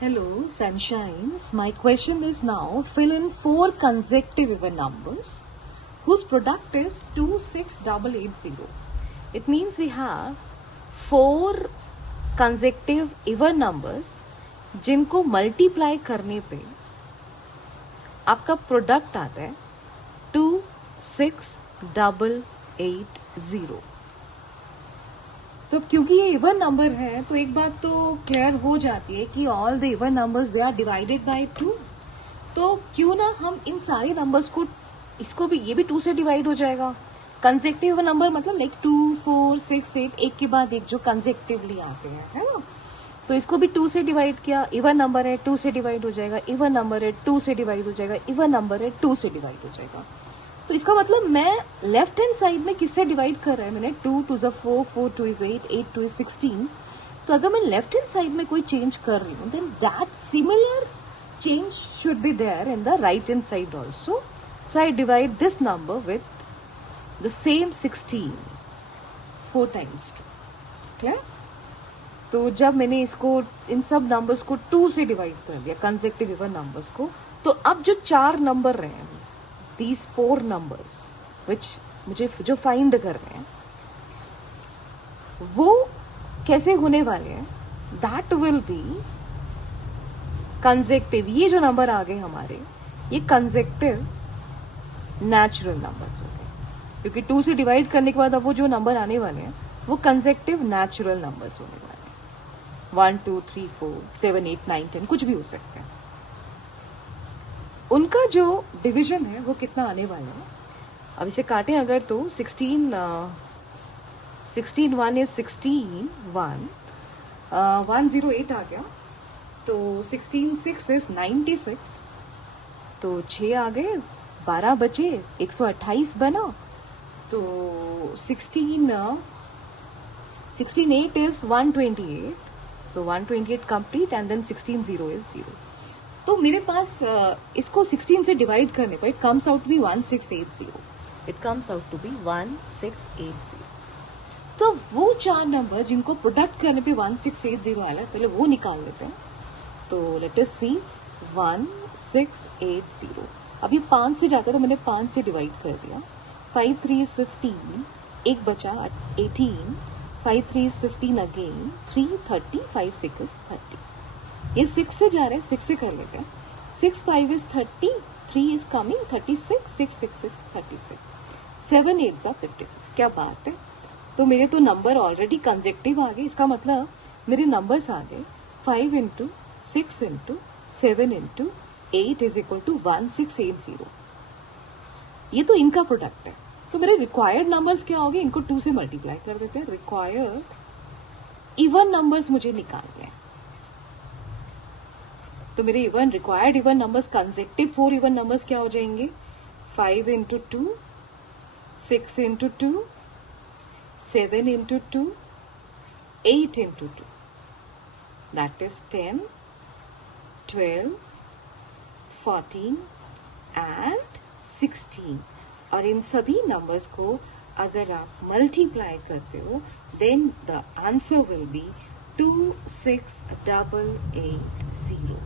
Hello, sunshines. My question is now, fill in 4 consecutive even numbers whose product is 26880. It means we have 4 consecutive even numbers जिनको multiply करने पे आपका product आता है 26880. तो क्योंकि ये इवन नंबर है तो एक बात तो क्लियर हो जाती है कि all the even numbers they are divided by 2. तो क्यों ना हम इन सारे नंबर्स को, इसको भी, ये भी 2 से डिवाइड हो जाएगा. कंसेक्टिव नंबर मतलब लाइक 2, 4, 6, 8, एक के बाद एक जो कंसेक्टिवली आते हैं, है ना. तो इसको भी 2 से डिवाइड किया. इवन नंबर है 2 से डिवाइड हो जाएगा. इवन नंबर है 2 से डिवाइड हो जाएगा. इवन नंबर है 2 से डिवाइड हो जाएगा. तो इसका मतलब मैं लेफ्ट हैंड साइड में किससे डिवाइड कर रहा है, मैंने 2 2 4, 4 2 8, 8 2 16. तो अगर मैं लेफ्ट हैंड साइड में कोई चेंज कर रही हूँ then that similar change should be there in the right hand side also. So I divide this number with the same 16 4 times 2. Clear. तो जब मैंने इसको, इन सब नंबर्स को 2 से डिवाइड कर दिया, कंसेक्टिव इवन नंबर्स को, तो अब जो 4 नंबर रहे हैं, these 4 numbers which मुझे जो फाइंड कर रहे हैं वो कैसे होने वाले हैं, that will be consecutive. ये जो नंबर आ गए हमारे, ये consecutive नेचुरल नंबर्स हो गए, क्योंकि 2 से डिवाइड करने के बाद अब वो जो नंबर आने वाले हैं वो consecutive नेचुरल नंबर्स होने वाले हैं. 1 2 3 4 7 8 9 10 कुछ भी हो सकते हैं. उनका जो डिवीजन है वो कितना आने वाला है. अब इसे काटें अगर तो 16 1 इज 16 1 108 आ गया. तो 16 6 इज 96. तो 6 आ गए, 12 बचे, 128 बना. तो 16 8 is 128. So 128 complete and then 16 0 is 0. तो मेरे पास इसको 16 से डिवाइड करने पर it comes out to be 1680. It comes out to be 1680. तो वो 4 नंबर जिनको प्रोडक्ट करने पे 1680 आया, पहले वो निकाल लेते हैं. तो लेट अस सी 1680. अभी 5 से जाता है तो मैंने 5 से डिवाइड कर दिया. 5 3 इज 15, एक बचा 18. 5 3 इज 15 अगेन, 3 30, 5 6 इज 30. ये 6 से जा रहे हैं, 6 से कर लेते हैं. 6 5 इज 30, 3 इज कमिंग 36, 6 6 इज 36, 7 8 जा 56. क्या बात है. तो मेरे तो नंबर ऑलरेडी कंसेक्टिव आ गए. इसका मतलब मेरे नंबर्स आ गए 5 into 6 into 7 into 8 is equal to 1680. ये तो इनका प्रोडक्ट है. तो मेरे रिक्वायर्ड नंबर्स क्या हो गए, इनको 2 से मल्टीप्लाई कर देते हैं. रिक्वायर्ड इवन नंबर्स मुझे निकालने हैं. तो मेरे even required even numbers consecutive 4 even numbers क्या हो जाएंगे, 5 into 2, 6 into 2, 7 into 2, 8 into 2. That is 10, 12, 14 and 16. और इन सभी नंबर्स को अगर आप मल्टीप्लाई करते हो then the answer will be 26880.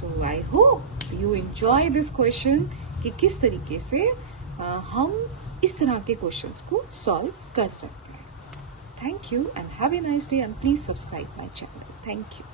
तो I hope you enjoy this question कि किस तरीके से हम इस तरह के क्वेश्चंस को सॉल्व कर सकते हैं. Thank you and have a nice day and please subscribe my channel. Thank you.